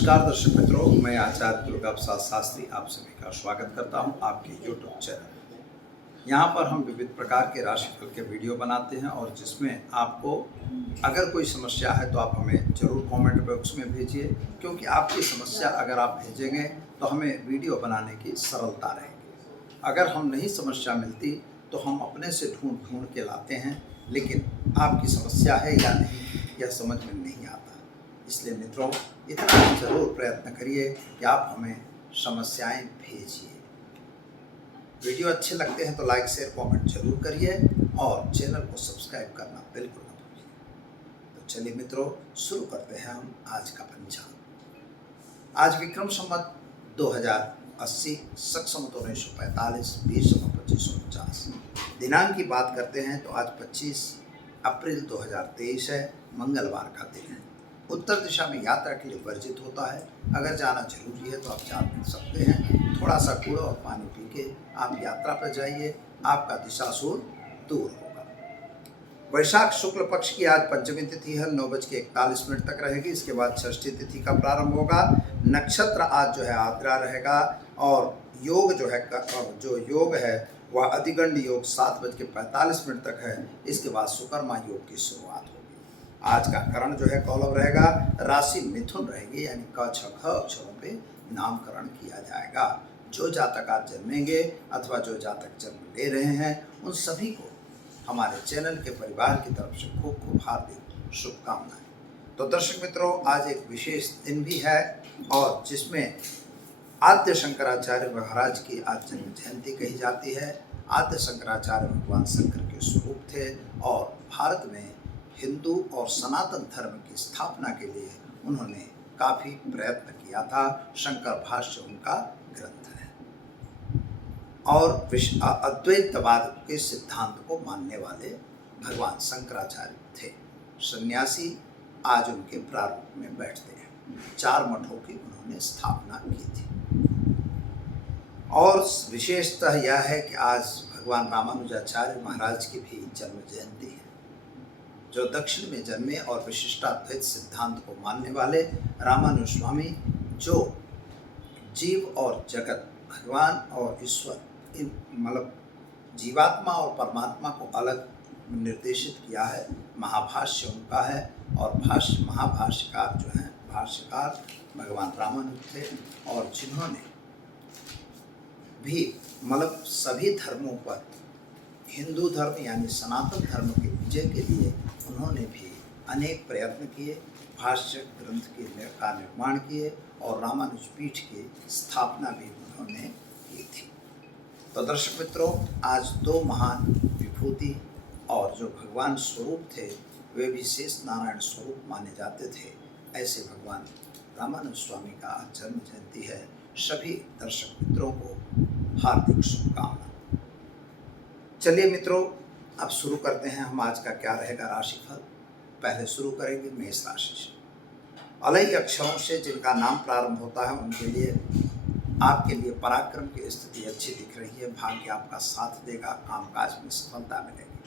नमस्कार दर्शक मित्रों, मैं आचार्य दुर्गा प्रसाद शास्त्री आप सभी का स्वागत करता हूं आपके YouTube चैनल में। यहां पर हम विविध प्रकार के राशिफल के वीडियो बनाते हैं और जिसमें आपको अगर कोई समस्या है तो आप हमें ज़रूर कमेंट बॉक्स में भेजिए, क्योंकि आपकी समस्या अगर आप भेजेंगे तो हमें वीडियो बनाने की सरलता रहेगी। अगर हम नहीं समस्या मिलती तो हम अपने से ढूंढ के लाते हैं, लेकिन आपकी समस्या है या नहीं यह समझ में नहीं आता। इसलिए मित्रों, इतना ज़रूर प्रयत्न करिए कि आप हमें समस्याएं भेजिए। वीडियो अच्छे लगते हैं तो लाइक शेयर कमेंट जरूर करिए और चैनल को सब्सक्राइब करना बिल्कुल मत भूलिए। तो चलिए मित्रों, शुरू करते हैं हम आज का पंचांग। आज विक्रम संवत 2080 शक संवत 1945 20 नवंबर 2549 दिनांक की बात करते हैं तो आज 25 अप्रैल 2023 है, मंगलवार का दिन है। उत्तर दिशा में यात्रा के लिए वर्जित होता है। अगर जाना जरूरी है तो आप जा सकते हैं। थोड़ा सा गुड़ और पानी पी के आप यात्रा पर जाइए, आपका दिशाशूल दूर होगा। वैशाख शुक्ल पक्ष की आज पंचमी तिथि है, 9:41 तक रहेगी। इसके बाद षष्ठी तिथि का प्रारंभ होगा। नक्षत्र आज जो है आर्द्रा रहेगा और योग जो योग है वह अधिगंड योग 7:45 तक है। इसके बाद सुकर्मा योग की शुरुआत होगी। आज का करण जो है कौलव रहेगा। राशि मिथुन रहेगी, यानी क छ ख अक्षरों पे नामकरण किया जाएगा। जो जातक आज जन्मेंगे अथवा जो जातक जन्म ले रहे हैं उन सभी को हमारे चैनल के परिवार की तरफ से खूब खूब हार्दिक शुभकामनाएं। तो दर्शक मित्रों, आज एक विशेष दिन भी है और जिसमें आद्य शंकराचार्य महाराज की आज जन्म जयंती कही जाती है। आद्य शंकराचार्य भगवान शंकर के स्वरूप थे और भारत में हिंदू और सनातन धर्म की स्थापना के लिए उन्होंने काफ़ी प्रयत्न किया था। शंकर भाष्य उनका ग्रंथ है और अद्वैतवाद के सिद्धांत को मानने वाले भगवान शंकराचार्य थे। सन्यासी आज उनके प्रारूप में बैठते हैं। 4 मठों की उन्होंने स्थापना की थी और विशेषतः यह है कि आज भगवान रामानुजाचार्य महाराज की भी जन्म जयंती है, जो दक्षिण में जन्मे और विशिष्टाद्वैत सिद्धांत को मानने वाले रामानुज स्वामी, जो जीव और जगत, भगवान और ईश्वर, इन मतलब जीवात्मा और परमात्मा को अलग निर्देशित किया है। महाभाष्य उनका है और महाभाष्यकार जो हैं भाष्यकार भगवान रामानुज थे और जिन्होंने भी सभी धर्मों पर हिंदू धर्म यानी सनातन धर्म के विजय के लिए उन्होंने भी अनेक प्रयत्न किए। भाष्य ग्रंथ का निर्माण किए और रामानुज पीठ की स्थापना भी उन्होंने की थी। तो दर्शक मित्रों, आज 2 महान विभूति और जो भगवान स्वरूप थे वे भी शेष नारायण स्वरूप माने जाते थे। ऐसे भगवान रामानुज स्वामी का आज जन्म जयंती है। सभी दर्शक मित्रों को हार्दिक शुभकामना। चलिए मित्रों, अब शुरू करते हैं हम आज का क्या रहेगा राशिफल। पहले शुरू करेंगे मेष राशि से। अलई अक्षरों से जिनका नाम प्रारंभ होता है उनके लिए आपके लिए पराक्रम की स्थिति अच्छी दिख रही है। भाग्य आपका साथ देगा, कामकाज में सफलता मिलेगी,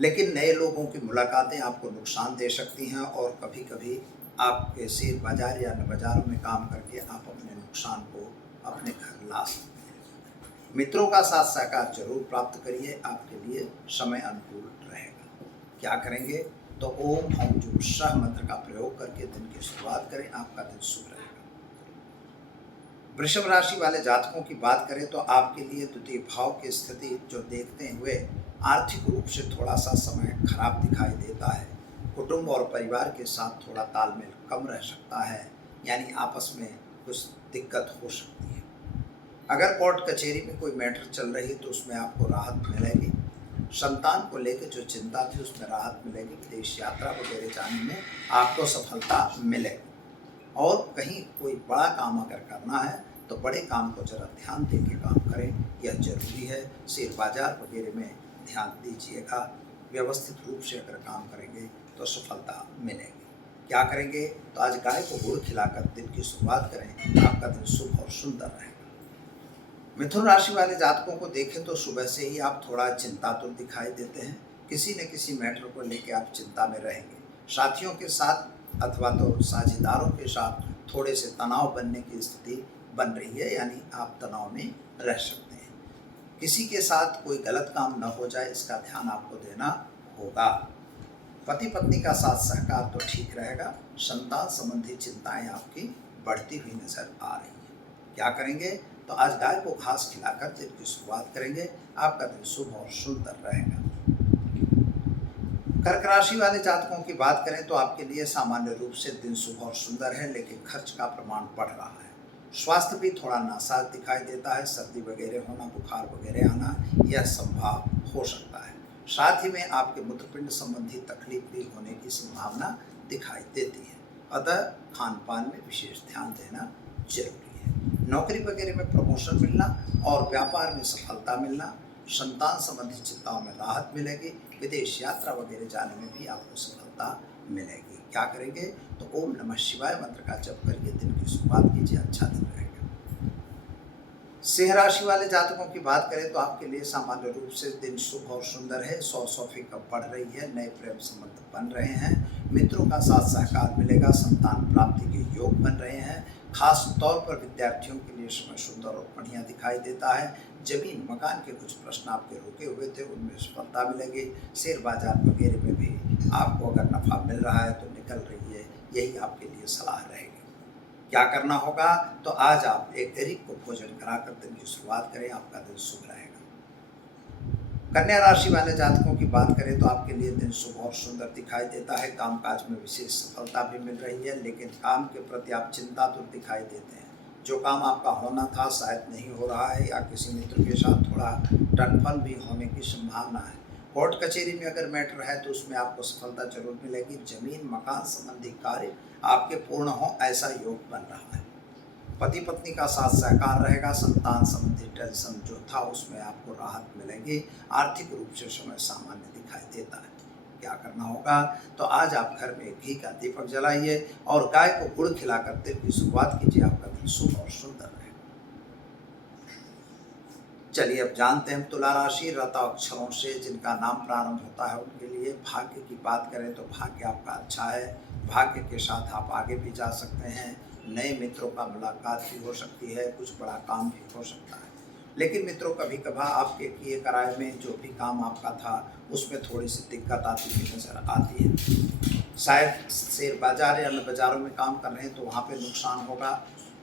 लेकिन नए लोगों की मुलाकातें आपको नुकसान दे सकती हैं और कभी कभी आपके शेयर बाजार या बाजारों में काम करके आप अपने नुकसान को अपने घर ला सकते हैं। मित्रों का साथ सहकार जरूर प्राप्त करिए, आपके लिए समय अनुकूल रहेगा। क्या करेंगे तो ओम हम जो सह मंत्र का प्रयोग करके दिन की शुरुआत करें, आपका दिन शुभ रहेगा। वृषभ राशि वाले जातकों की बात करें तो आपके लिए द्वितीय भाव की स्थिति जो देखते हुए आर्थिक रूप से थोड़ा सा समय खराब दिखाई देता है। कुटुंब और परिवार के साथ थोड़ा तालमेल कम रह सकता है, यानी आपस में कुछ दिक्कत हो सकती है। अगर कोर्ट कचहरी में कोई मैटर चल रही तो उसमें आपको राहत मिलेगी। संतान को लेकर जो चिंता थी उसमें राहत मिलेगी। विदेश यात्रा वगैरह जाने में आपको सफलता मिलेगी। और कहीं कोई बड़ा काम अगर करना है तो बड़े काम को जरा ध्यान दे के काम करें, यह जरूरी है। शेयर बाजार वगैरह में ध्यान दीजिएगा। व्यवस्थित रूप से अगर काम करेंगे तो सफलता मिलेगी। क्या करेंगे तो आज गाय को गुड़ खिलाकर दिन की शुरुआत करें, आपका दिन शुभ और सुंदर रहेगा। मिथुन राशि वाले जातकों को देखें तो सुबह से ही आप थोड़ा चिंतातुर दिखाई देते हैं। किसी न किसी मैटर को लेकर आप चिंता में रहेंगे। साथियों के साथ अथवा तो साझेदारों के साथ थोड़े से तनाव बनने की स्थिति बन रही है, यानी आप तनाव में रह सकते हैं। किसी के साथ कोई गलत काम न हो जाए, इसका ध्यान आपको देना होगा। पति पत्नी का साथ सहकार तो ठीक रहेगा। संतान संबंधी चिंताएं आपकी बढ़ती हुई नजर आ रही है। क्या करेंगे? तो आज गाय को घास खिलाकर दिन की शुरुआत करेंगे। आपका दिन शुभ और सुंदर रहेगा। कर्क राशि वाले जातकों की बात करें तो आपके लिए सामान्य रूप से दिन शुभ और सुंदर है, लेकिन खर्च का प्रमाण बढ़ रहा है। स्वास्थ्य भी थोड़ा नासाज दिखाई देता है। सर्दी वगैरह होना, बुखार वगैरह आना, यह संभव हो सकता है। साथ ही में आपके मूत्रपिंड संबंधी तकलीफ भी होने की संभावना दिखाई देती है। अतः खान पान में विशेष ध्यान देना जरूरी है। नौकरी वगैरह में प्रमोशन मिलना और व्यापार में सफलता मिलना, संतान संबंधी चिंताओं में राहत मिलेगी। विदेश यात्रा वगैरह जाने में भी आपको सफलता मिलेगी। क्या करेंगे? तो ओम नमः शिवाय मंत्र का जप करके दिन की शुरुआत कीजिए, अच्छा दिन रहेगा। सिंह राशि वाले जातकों की बात करें तो आपके लिए सामान्य रूप से दिन शुभ और सुंदर है। सौफी कब बढ़ रही है, नए प्रेम संबंध बन रहे हैं, मित्रों का साथ सहकार मिलेगा, संतान प्राप्ति के योग बन रहे हैं। खास तौर पर विद्यार्थियों के लिए समय सुंदर और बढ़िया दिखाई देता है। जमीन मकान के कुछ प्रश्न आपके रुके हुए थे, उनमें सफलता मिलेगी। शेयर बाजार वगैरह में भी आपको अगर नफा मिल रहा है तो निकल रही है, यही आपके लिए सलाह रहेगी। क्या करना होगा? तो आज आप एक गरीब को भोजन कराकर दिन की शुरुआत करें, आपका दिन शुभ रहेगा। कन्या राशि वाले जातकों की बात करें तो आपके लिए दिन शुभ और सुंदर दिखाई देता है। कामकाज में विशेष सफलता भी मिल रही है, लेकिन काम के प्रति आप चिंतातुर दिखाई देते हैं। जो काम आपका होना था शायद नहीं हो रहा है, या किसी मित्र के साथ थोड़ा टनफन भी होने की संभावना है। कोर्ट कचहरी में अगर मैटर है तो उसमें आपको सफलता जरूर मिलेगी। जमीन मकान संबंधी कार्य आपके पूर्ण हो, ऐसा योग बन रहा है। पति पत्नी का साथ सहकार रहेगा। संतान संबंधी टेंशन जो था उसमें आपको राहत मिलेगी। आर्थिक रूप से समय सामान्य दिखाई देता है। क्या करना होगा? तो आज आप घर में घी का दीपक जलाइए और गाय को गुड़ खिलाकर दिन की शुरुआत कीजिए, आपका दिन शुभ और सुंदर रहेगा। चलिए अब जानते हैं तुला राशि। रता अक्षरों से जिनका नाम प्रारंभ होता है उनके लिए भाग्य की बात करें तो भाग्य आपका अच्छा है। भाग्य के साथ आप आगे भी जा सकते हैं। नए मित्रों का मुलाकात भी हो सकती है, कुछ बड़ा काम भी हो सकता है। लेकिन मित्रों, कभी कभार आपके किए कराए में जो भी काम आपका था उसमें थोड़ी सी दिक्कत आती हुई नजर आती है। शायद शेयर बाजार या अन्य बाजारों में काम कर रहे हैं तो वहाँ पे नुकसान होगा।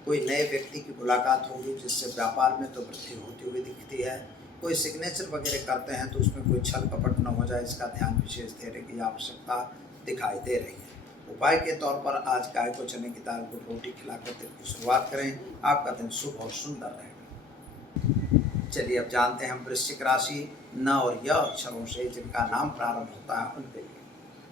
कोई नए व्यक्ति की मुलाकात होगी जिससे व्यापार में तो वृद्धि होती हुई दिखती है। कोई सिग्नेचर वगैरह करते हैं तो उसमें कोई छल कपट न हो जाए, इसका ध्यान विशेष देने की आवश्यकता दिखाई दे रही है। उपाय के तौर पर आज गाय को चने की दाल को रोटी खिलाकर दिन की शुरुआत करें, आपका दिन शुभ और सुंदर रहेगा। चलिए अब जानते हैं हम वृश्चिक राशि। न और य अक्षरों से जिनका नाम प्रारंभ होता है उनके लिए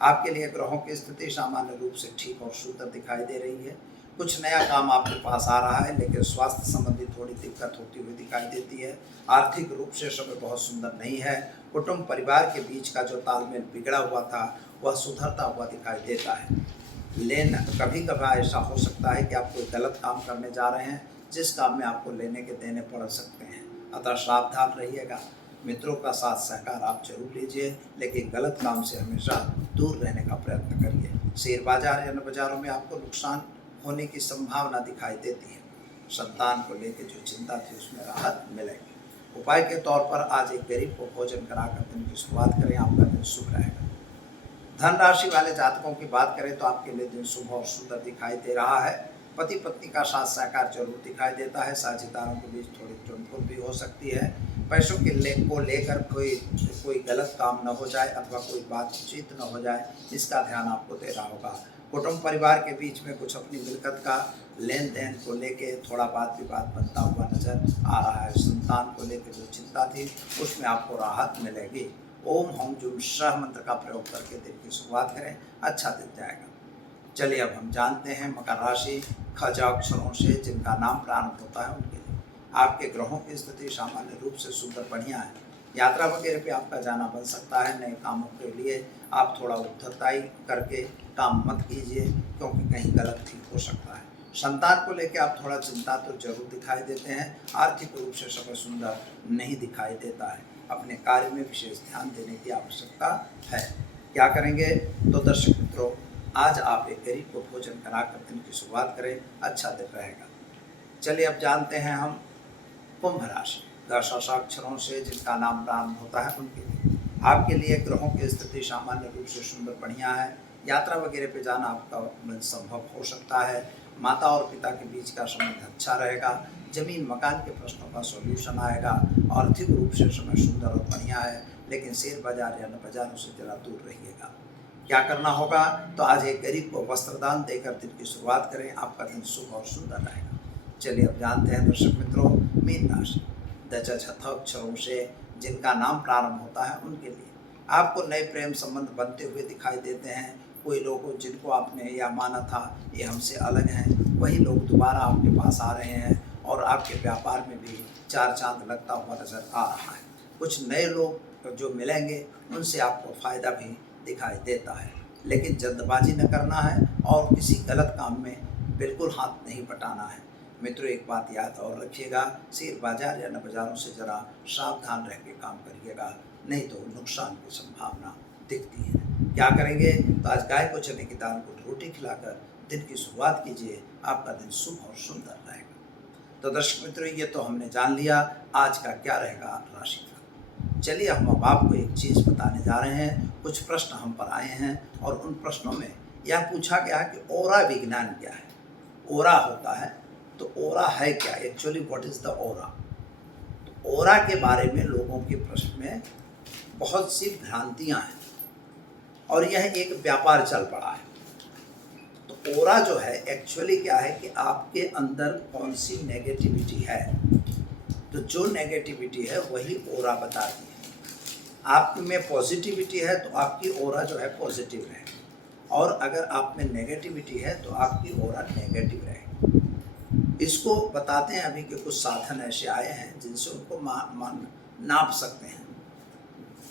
आपके लिए ग्रहों की स्थिति सामान्य रूप से ठीक और सुंदर दिखाई दे रही है। कुछ नया काम आपके पास आ रहा है, लेकिन स्वास्थ्य संबंधी थोड़ी दिक्कत होती हुई दिखाई देती है। आर्थिक रूप से समय बहुत सुंदर नहीं है। कुटुंब परिवार के बीच का जो तालमेल बिगड़ा हुआ था वह सुधरता हुआ दिखाई देता है। लेना कभी कभार ऐसा हो सकता है कि आप कोई गलत काम करने जा रहे हैं जिस काम में आपको लेने के देने पड़ सकते हैं, अतः सावधान रहिएगा। मित्रों का साथ सहकार आप जरूर लीजिए, लेकिन गलत काम से हमेशा दूर रहने का प्रयत्न करिए। शेयर बाजार या अन्य बाजारों में आपको नुकसान होने की संभावना दिखाई देती है। संतान को लेकर जो चिंता थी उसमें राहत मिलेगी। उपाय के तौर पर आज एक गरीब को भोजन कराकर दिन की शुरुआत करें, आपका दिन शुभ रहेगा। धन राशि वाले जातकों की बात करें तो आपके लिए दिन शुभ और सुंदर दिखाई दे रहा है। पति पत्नी का साथ सहकार जरूर दिखाई देता है। साझेदारों के बीच थोड़ी चुनफुन भी हो सकती है। पैसों के को लेकर कोई गलत काम न हो जाए अथवा कोई बातचीत न हो जाए, इसका ध्यान आपको देना होगा। कुटुंब परिवार के बीच में कुछ अपनी मिलकत का लेन देन को लेके थोड़ा बात विवाद बनता हुआ नजर आ रहा है। संतान को लेकर जो चिंता थी उसमें आपको राहत मिलेगी। ओम हम जुम शाह मंत्र का प्रयोग करके दिन की शुरुआत करें, अच्छा दिन जाएगा। चलिए अब हम जानते हैं मकर राशि। खजा अक्षरों से जिनका नाम प्रारंभ होता है उनके लिए आपके ग्रहों की स्थिति सामान्य रूप से सुंदर बढ़िया है। यात्रा वगैरह पे आपका जाना बन सकता है। नए कामों के लिए आप थोड़ा उत्तरदायी करके काम मत कीजिए, क्योंकि कहीं गलत ठीक हो सकता है। संतान को लेकर आप थोड़ा चिंता तो जरूर दिखाई देते हैं। आर्थिक रूप से समय सुंदर नहीं दिखाई देता है। अपने कार्य में विशेष ध्यान देने की आवश्यकता है। क्या करेंगे? तो दर्शक मित्रों, आज आप एक गरीब को भोजन कराकर दिन की शुरुआत करें, अच्छा दिन रहेगा। चलिए अब जानते हैं हम कुंभ राशि 10 अक्षरों से जिनका नाम प्रारंभ होता है उनके लिए। आपके लिए ग्रहों की स्थिति सामान्य रूप से सुंदर बढ़िया है। यात्रा वगैरह पे जाना आपका संभव हो सकता है। माता और पिता के बीच का संबंध अच्छा रहेगा। जमीन मकान के प्रश्नों का सॉल्यूशन आएगा। आर्थिक रूप से समय सुंदर और बढ़िया है, लेकिन शेयर बाजार या बाजारों से जरा दूर रहिएगा। क्या करना होगा, तो आज एक गरीब को वस्त्रदान देकर दिन की शुरुआत करें, आपका दिन शुभ और सुंदर रहेगा। चलिए अब जानते हैं दर्शक मित्रों, मीन राशि 10 अक्षरों से जिनका नाम प्रारंभ होता है उनके लिए। आपको नए प्रेम संबंध बनते हुए दिखाई देते हैं। कोई लोग जिनको आपने यह माना था ये हमसे अलग हैं, वही लोग दोबारा आपके पास आ रहे हैं और आपके व्यापार में भी चार चांद लगता हुआ नजर आ रहा है। कुछ नए लोग जो मिलेंगे उनसे आपको फ़ायदा भी दिखाई देता है, लेकिन जल्दबाजी न करना है और किसी गलत काम में बिल्कुल हाथ नहीं बटाना है। मित्रों, एक बात याद और रखिएगा, शेयर बाजार या बाजारों से ज़रा सावधान रह के काम करिएगा, नहीं तो नुकसान की संभावना दिखती है। क्या करेंगे, तो आज गाय को चने की दाल को रोटी खिलाकर दिन की शुरुआत कीजिए, आपका दिन शुभ और सुंदर रहेगा। तो दर्शक मित्रों, ये तो हमने जान लिया आज का क्या रहेगा राशिफल। चलिए हम अब आपको एक चीज़ बताने जा रहे हैं। कुछ प्रश्न हम पर आए हैं और उन प्रश्नों में यह पूछा गया है कि ओरा विज्ञान क्या है। ओरा होता है तो ओरा है क्या, एक्चुअली व्हाट इज़ द ओरा। तो ओरा के बारे में लोगों के प्रश्न में बहुत सी भ्रांतियाँ हैं और यह एक व्यापार चल पड़ा है। तो ओरा जो है एक्चुअली क्या है कि आपके अंदर कौन सी नेगेटिविटी है, तो जो नेगेटिविटी है वही ओरा बताती है। आप में पॉजिटिविटी है तो आपकी ओरा जो है पॉजिटिव रहेगी, और अगर आप में नेगेटिविटी है तो आपकी ओरा नेगेटिव रहेगी। इसको बताते हैं अभी के कुछ साधन ऐसे आए हैं जिनसे उनको नाप सकते हैं।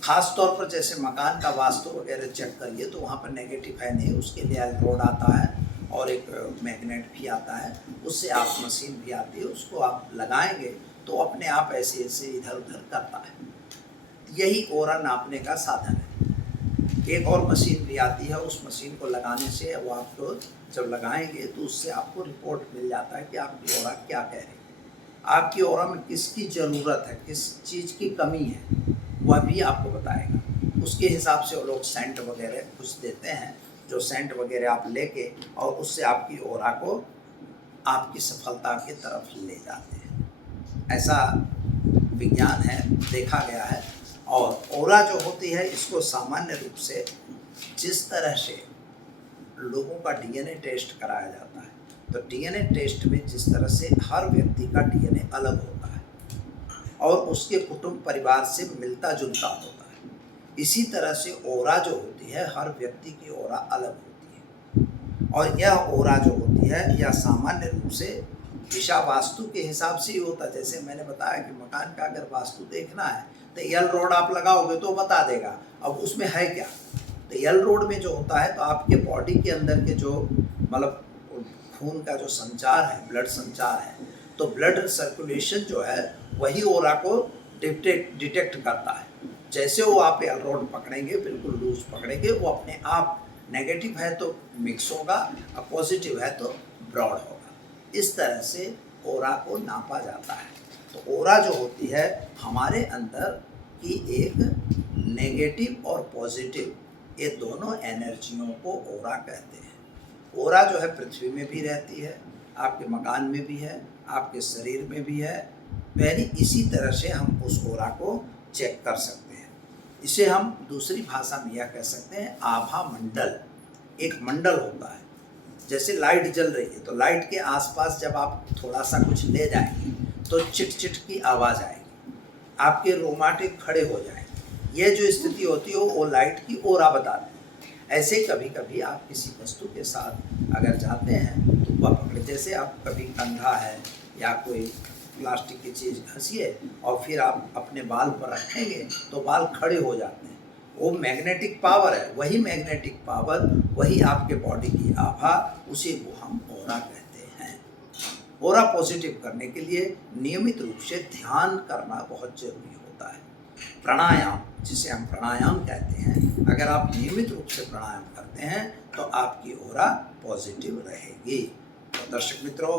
खास तौर पर जैसे मकान का वास्तु वगैरह चेक करिए तो वहाँ पर नेगेटिव है नहीं, उसके लिए एल्ट्रोड आता है और एक मैग्नेट भी आता है, उससे आप मशीन भी आती है, उसको आप लगाएंगे तो अपने आप ऐसे ऐसे इधर उधर करता है। यही ओरा नापने का साधन है। एक और मशीन भी आती है, उस मशीन को लगाने से वो आपको जब लगाएंगे तो उससे आपको रिपोर्ट मिल जाता है कि आपकी ओरा क्या कह रही है, आपकी ओरा में किसकी ज़रूरत है, किस चीज़ की कमी है, वह भी आपको बताएगा। उसके हिसाब से वो लोग सेंट वगैरह कुछ देते हैं, जो सेंट वगैरह आप लेके और उससे आपकी ओरा को आपकी सफलता की तरफ ले जाते हैं। ऐसा विज्ञान है, देखा गया है। और ओरा जो होती है इसको सामान्य रूप से जिस तरह से लोगों का डीएनए टेस्ट कराया जाता है, तो डीएनए टेस्ट में जिस तरह से हर व्यक्ति का डीएनए अलग होता है और उसके कुटुंब परिवार से मिलता जुलता होता है, इसी तरह से ओरा जो होती है हर व्यक्ति की ओरा अलग होती है। और यह ओरा जो होती है यह सामान्य रूप से दिशा वास्तु के हिसाब से ही होता है। जैसे मैंने बताया कि मकान का अगर वास्तु देखना है तो यल रोड आप लगाओगे तो बता देगा। अब उसमें है क्या, तो यल रोड में जो होता है तो आपके बॉडी के अंदर के जो मतलब खून का जो संचार है, ब्लड संचार है, तो ब्लड सर्कुलेशन जो है वही ओरा को डिटेक्ट करता है। जैसे वो आप यल रोड पकड़ेंगे, बिल्कुल लूज पकड़ेंगे, वो अपने आप नेगेटिव है तो मिक्स होगा और पॉजिटिव है तो ब्रॉड होगा। इस तरह से ओरा को नापा जाता है। तो ओरा जो होती है हमारे अंदर की एक नेगेटिव और पॉजिटिव, ये दोनों एनर्जियों को ओरा कहते हैं। ओरा जो है पृथ्वी में भी रहती है, आपके मकान में भी है, आपके शरीर में भी है। वैसे इसी तरह से हम उस ओरा को चेक कर सकते हैं। इसे हम दूसरी भाषा में यह कह सकते हैं आभा मंडल। एक मंडल होता है, जैसे लाइट जल रही है तो लाइट के आसपास जब आप थोड़ा सा कुछ ले जाएंगे तो चिट चिट की आवाज़ आएगी, आपके रोमाटे खड़े हो जाएंगे। यह जो स्थिति होती है वो लाइट की ओरा बताती है। ऐसे कभी कभी आप किसी वस्तु के साथ अगर जाते हैं तो वह पकड़े, जैसे आप कभी कंधा है या कोई प्लास्टिक की चीज़ घसीए और फिर आप अपने बाल पर रखेंगे तो बाल खड़े हो जाते हैं। वो मैग्नेटिक पावर है, वही मैग्नेटिक पावर, वही आपके बॉडी की आभा, उसी को हम ओरा कहते हैं। ओरा पॉजिटिव करने के लिए नियमित रूप से ध्यान करना बहुत जरूरी होता है। प्राणायाम, जिसे हम प्राणायाम कहते हैं, अगर आप नियमित रूप से प्राणायाम करते हैं तो आपकी ऑरा पॉजिटिव रहेगी। तो दर्शक मित्रों,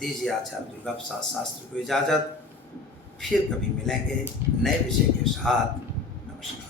दीजिए आचार्य दुर्गा प्रसाद शास्त्री को इजाज़त। फिर कभी मिलेंगे नए विषय के साथ। नमस्कार।